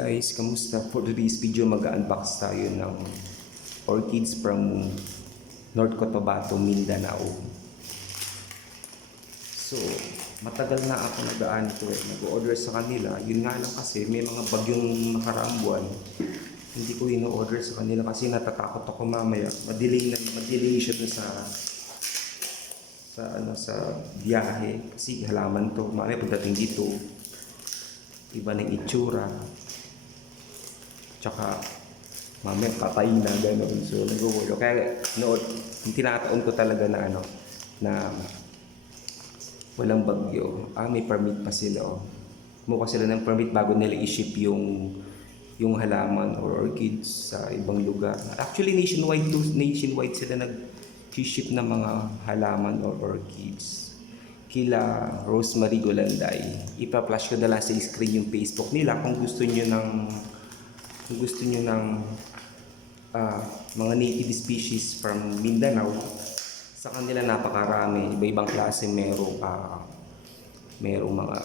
guys, kamusta? For today's video, mag-unbox tayo ng orchids from North Cotabato, Mindanao. So, matagal na ako nag-order sa kanila. Yun nga lang kasi, may mga bagyong nakaraang buwan. Hindi ko ino-order sa kanila kasi natatakot ako mamaya. Madelay siya dun sa biyahe. Kasi halaman to. Mamaya pagdating dito, iba ng itsura. Tsaka mamaya patay na gano'n. So nag-worry. Kaya tinataon ko talaga na walang bagyo. May permit pa sila. Kumuha sila ng permit bago nila i-ship yung halaman or orchids sa ibang lugar. Actually nationwide sila nag-ship ng mga halaman or orchids. Kila Rosemary Golanday. Ipa-flash ko na lang sa screen yung Facebook nila kung gusto niyo ng mga native species from Mindanao. Sa kanila napakarami, iba-ibang klase. Merong mga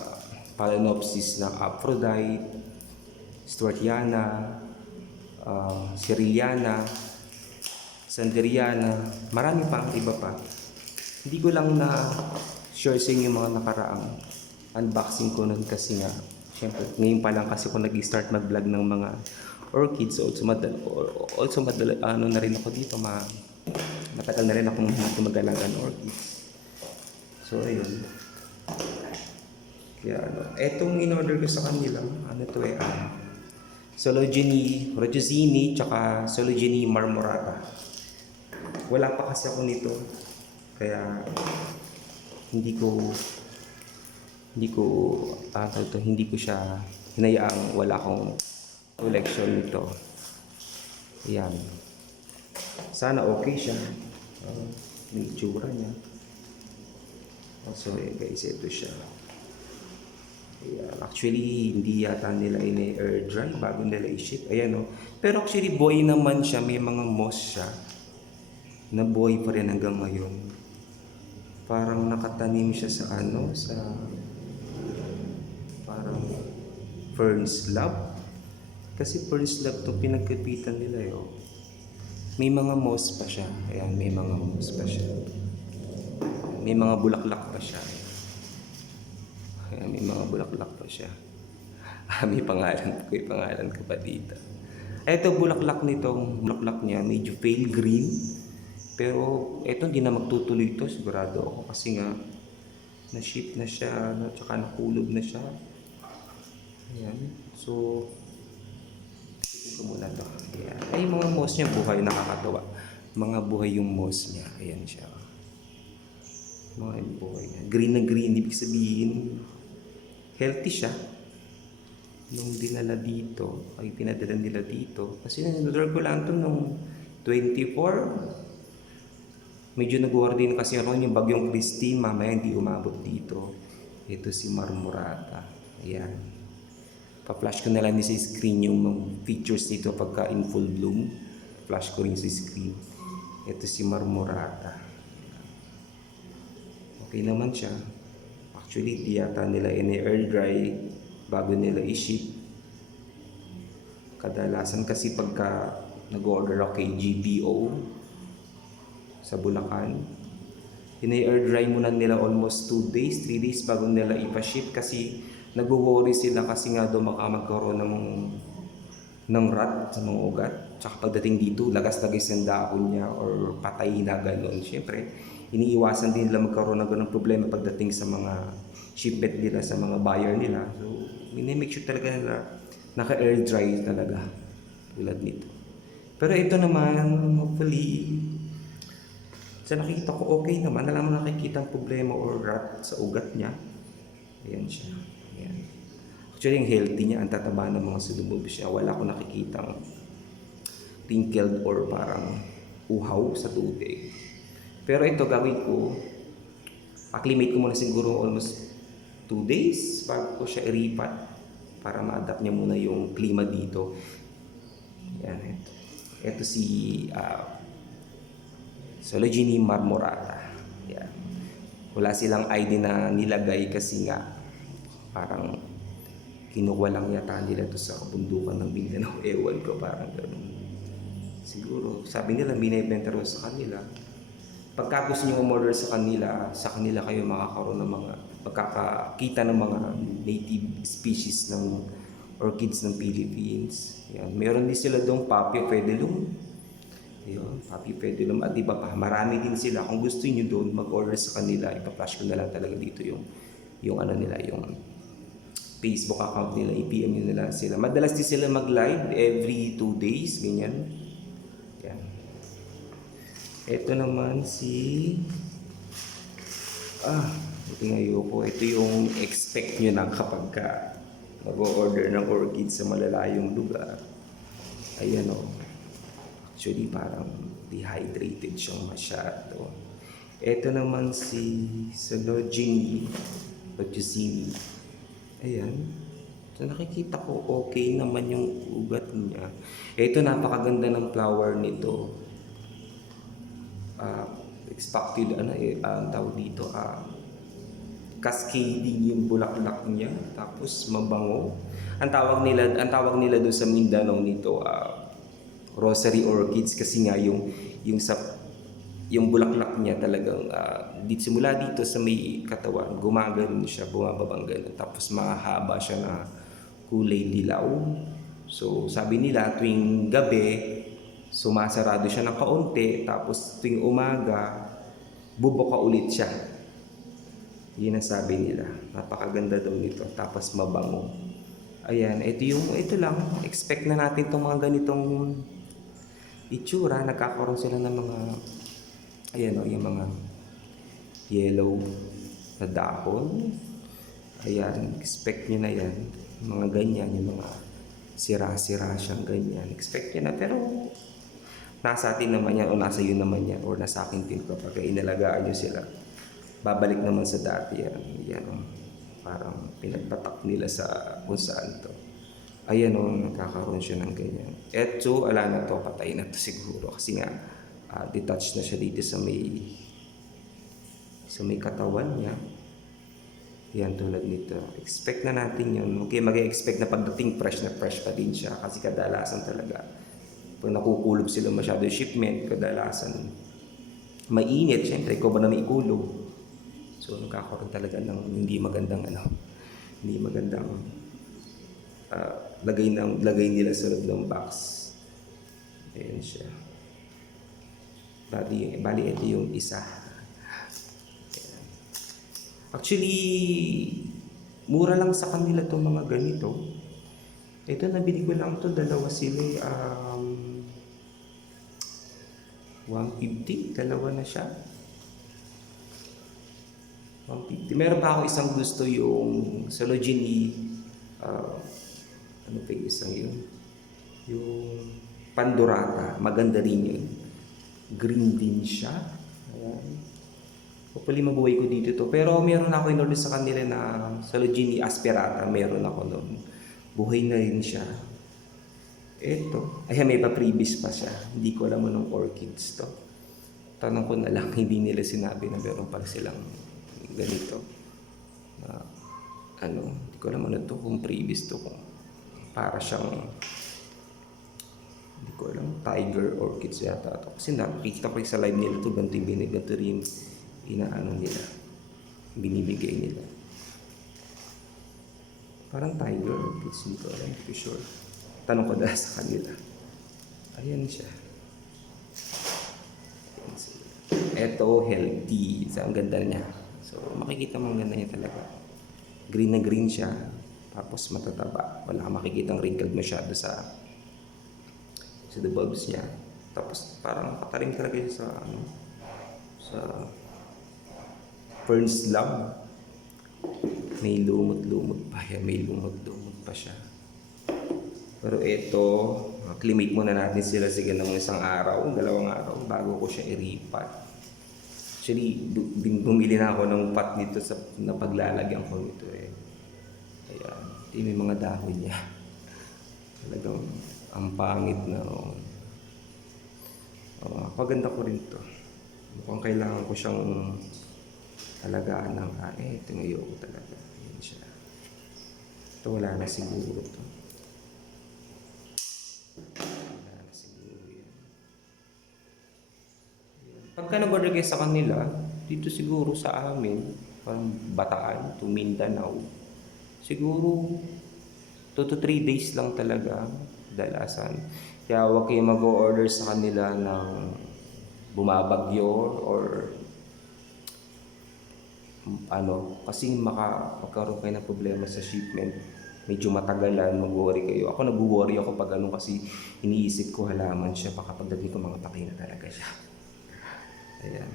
Phalaenopsis na Aphrodite, Stuartiana, Cyriliana, Sanderiana, marami pa, iba pa. Hindi ko lang na share sa inyo yung mga nakaraang unboxing ko nun kasi nga, syempre, ngayon pa lang kasi ako nag-start mag-vlog ng mga orchids. Also na rin ako dito, matagal na rin akong gumagalangan orchids. So, ayun. Kaya etong in-order ko sa kanila, Sologeny Rogozini, tsaka Sologeny Marmorata. Wala pa kasi ako nito. Kaya hindi ko siya hinayaang wala akong collection nito. Ayan. Sana okay siya. May itsura niya. So guys, ito siya. Ayan. Actually, hindi yata nila in-air dry bago nila i-ship. Ayan. Pero actually, buhay naman siya. May mga moss siya na buhay pa rin hanggang ngayon. Parang nakatanim siya sa parang fern slab. Kasi fern slab to pinagkapitan nila yun. May mga moss pa siya. Ayan, may mga moss pa siya. May mga bulaklak pa siya. Ayan, may mga bulaklak pa siya. May pangalan ka pa dito. Ito bulaklak niya, medyo pale green. Pero ito hindi na magtutuloy ito, sigurado ako kasi nga na-ship na siya, tsaka nakulog na siya. Ayan. So tignan ko muna ito. Ayan. Ay, yung mga moss niya buhay, nakakatawa. Mga buhay yung moss niya. Ayan siya. Mga buhay niya. Green na green, ibig sabihin healthy siya. Nung dinala dito, ay pinadala nila dito. Kasi nanodor ko lang ito nung 24. Medyo nag-worry din kasi yung bagyong Christine, mamaya hindi umabot dito. Ito si Marmorata. Ayan. Pa-flash ko na lang sa screen yung features dito pagka in full bloom. Flash ko rin sa screen. Ito si Marmorata. Okay naman siya. Actually, di yata nila in-air dry bago nila i-ship. Kadalasan kasi pagka nag-order ako kay GBO sa Bulacan, in-air dry muna nila almost 2 days, 3 days bago nila ipa-ship kasi nag-worry sila kasi nga magkaroon ng rat sa mga ugat. Tsaka pagdating dito, lagas-lagas yung dahon niya or patay na gano'n. Siyempre, iniiwasan din nila magkaroon ng ganong problema pagdating sa mga shipment nila, sa mga buyer nila. So, make sure talaga na naka-air dry talaga tulad nito. Pero ito naman, hopefully, sa nakita ko okay naman, alam mo nakikita ang problema or rat sa ugat niya. Ayan siya. Ayan. Actually, yung healthy niya, ang tataba ng mga sulubog siya. Wala ko nakikitang wrinkled or parang uhaw sa tubig. Pero ito gawin ko, acclimate ko muna siguro almost 2 days bago ko siya iripat para ma-adapt niya muna yung klima dito. Ayan. Ito si Sologeny Marmorata. Yan. Wala silang ID na nilagay kasi nga parang kinuha lang yata nila to sa kabundukan ng Mindanao. Ewan ko, parang ganun. Siguro, sabi nila, binibenta rin sa kanila. Pagka gusto nyo umorder sa kanila kayo makakaroon ng mga, magkakakita ng mga native species ng orchids ng Philippines. Yan. Meron din sila doon, Papio Pedilum. Ayun, Papio Pedilum. At iba pa, marami din sila. Kung gusto niyo doon mag-order sa kanila, ipa-flash ko na lang talaga dito yung ano nila, yung Facebook account nila, i-PM nyo nila sila. Madalas din sila mag-live every 2 days, ganyan. Yan. Ito naman ito nga yoko. Ito yung expect nyo na kapag ka mag-order ng orchid sa malalayong lugar. Ayan o. Actually, parang dehydrated siyang masyado. Ito naman si Sologini Bacchusini. Ayan. So nakikita ko okay naman yung ugat niya. Ito, napakaganda ng flower nito. Expected, ang tawag dito, cascading yung bulaklak niya, tapos mabango. Ang tawag nila doon sa Mindanao nito, rosary orchids, kasi nga yung bulaklak niya talagang simula dito sa may katawan, gumagano siya, bumababang ganun. Tapos mahaba siya na kulay dilaw. So sabi nila tuwing gabi, sumasarado siya ng kaunti, tapos tuwing umaga, bubuka ulit siya. Yun ang sabi nila. Napakaganda daw nito. Tapos mabango. Ayan, ito lang. Expect na natin itong mga ganitong itsura. Nagkakaroon sila ng mga, ayan o, yung mga yellow na dahon. Ayan, expect nyo na yan. Mga ganyan, yung mga sira-sira siyang ganyan. Expect nyo na, pero nasa atin naman yan, o nasa yun naman yan, or nasa akin din kapag inalagaan nyo sila. Babalik naman sa dati yan. Yan o, parang pinagpatak nila sa kung saan to. Ayan o, nakakaroon siya ng ganyan. Eto, ala na to, patay na to siguro. Kasi nga, detached na siya dito sa may katawan niya. Yan, tulad nito. Expect na natin yun. Okay, mag-expect na pagdating fresh na fresh pa din siya. Kasi kadalasan talaga, pag nakukulob sila masyado yung shipment, kadalasan mainit. Siyempre, ikaw ba na may ikulog? So, nagkakaroon talaga ng hindi magandang lagay nila sa loob ng box. Ayan siya. Bali, ito yung isa. Ayan. Actually, mura lang sa kanila itong mga ganito. Ito, nabili ko lang ito. Dalawa sila. 150. Dalawa na siya. 150. Meron pa ako isang gusto, yung Sologini, ano pa yung isang yun? Yung Pandorata. Maganda rin yun. Green din siya. Ayan. Hopefully mabuhay ko dito to. Pero meron ako in-order sa kanila na Sologini Aspirata. Meron ako noon. Buhay na rin siya. Ito. Ay, may pa-previous pa siya. Hindi ko alam anong orchids to. Tanong ko na lang, hindi nila sinabi na meron pala silang ganito. Hindi ko alam ano to, kung previous to. Kung para siyang, hindi ko alam, tiger orchids yata ito. Kasi nakikita ko sa live nila ito, ganito rin inaano nila, binibigay nila. Parang tiger orchids, hindi ko alam, for sure. Tanong ko dahil sa kanila. Ayan siya. Ito, healthy. Ang ganda niya. So, makikita mo ang ganda niya talaga. Green na green siya. Tapos matataba. Wala kang makikitang wrinkled masyado sa the bulbs niya. Tapos parang katarim talaga yun sa fern slab. May lumot-lumot pa yan. May lumot-lumot pa siya. Pero ito, acclimate muna natin sila sige ng isang araw, 2 araw bago ko siya iripat. Actually, bumili na ako ng pot nito na paglalagyan ko nito eh. Ayan, ito may mga dahon niya. Talagang ang pangit na. Paganda ko rin to. Mukhang kailangan ko siyang alagaan ng ito ngayon ko talaga. Ayan siya. Ito wala na siguro to. Wala na siguro yan. Pagka nag-order kayo sa kanila, dito siguro sa amin, parang Bataan to Mindanao, siguro 2 to 3 days lang talaga dalasan. Kaya huwag kayo mag-order sa kanila ng bumabagyo or ano, kasi magkaroon kayo ng problema sa shipment. Medyo matagalan, mag-worry kayo. Ako nag-worry ako pag ano kasi iniisip ko halaman siya, baka pagdating ko mga patay na talaga siya. Ayan.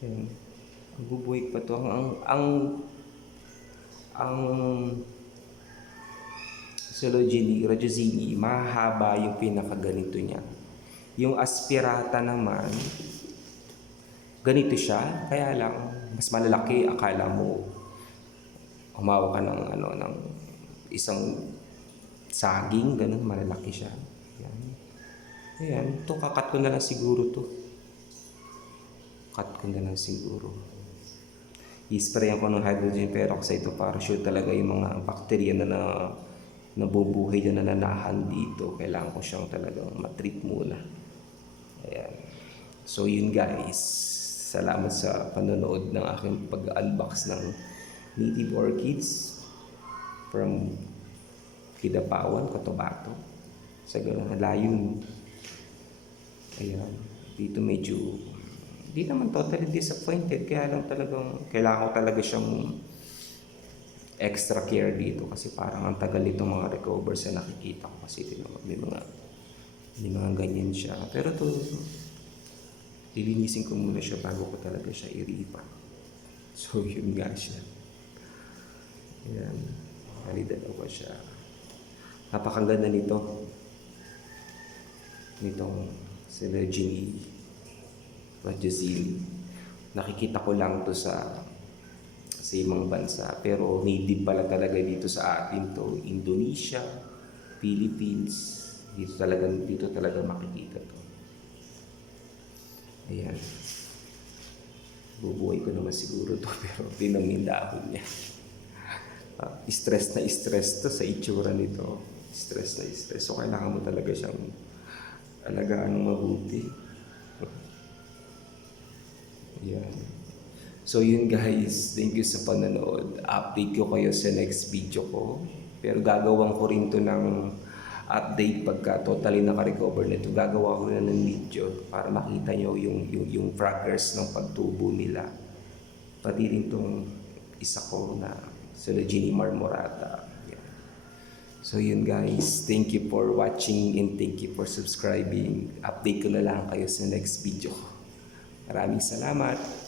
Ayan. Magbubuhay pa to. Ang Rajozini, mahaba yung pinakaganito niya. Yung aspirata naman, ganito siya, kaya lang mas malalaki. Akala mo humawak ka ng isang saging, ganun, malalaki siya. Ayan. Ayan, ito kakat ko na lang siguro to. Cut ko na lang siguro. I-sprayan ko ng hydrogen peroxide ito para sure talaga yung mga bakterya na nabubuhay na nananahan dito. Kailangan ko siyang talagang matreat muna. Ayan. So yun guys, salamat sa panonood ng aking pag-unbox ng native orchids from Kidapawan, Cotabato. Sa ganun, layon. Ayan. Dito medyo di naman totally disappointed, kaya lang talagang kailangan ko talaga siyang extra care dito kasi parang ang tagal itong mga recovers na nakikita ko kasi may mga ganyan siya. Pero to lilinisin ko muna siya bago ko talaga siya iripa. So yun nga siya. Ayan, dalawa siya. Napakaganda nitong Rajozini. Nakikita ko lang to sa ibang bansa, pero native pala talaga dito sa atin to. Indonesia, Philippines, dito talaga makikita to. Ayan. Bubuhay ko naman siguro to, pero pinamindahon niya. Stress na stress to sa itsura nito. Stress na stress. So kailangan mo talaga siyang alagaan ng mabuti. Yan. So yun guys, thank you sa panonood. Update ko kayo sa next video ko. Pero gagawan ko rin to ng update pagka totally naka-recover nito. Gagawa ko na ng video para makita nyo yung progress ng pagtubo nila. Pati rin tong isa ko na Rajozini marmorata. Yan. So yun guys, thank you for watching and thank you for subscribing. Update ko na lang kayo sa next video ko. Maraming salamat.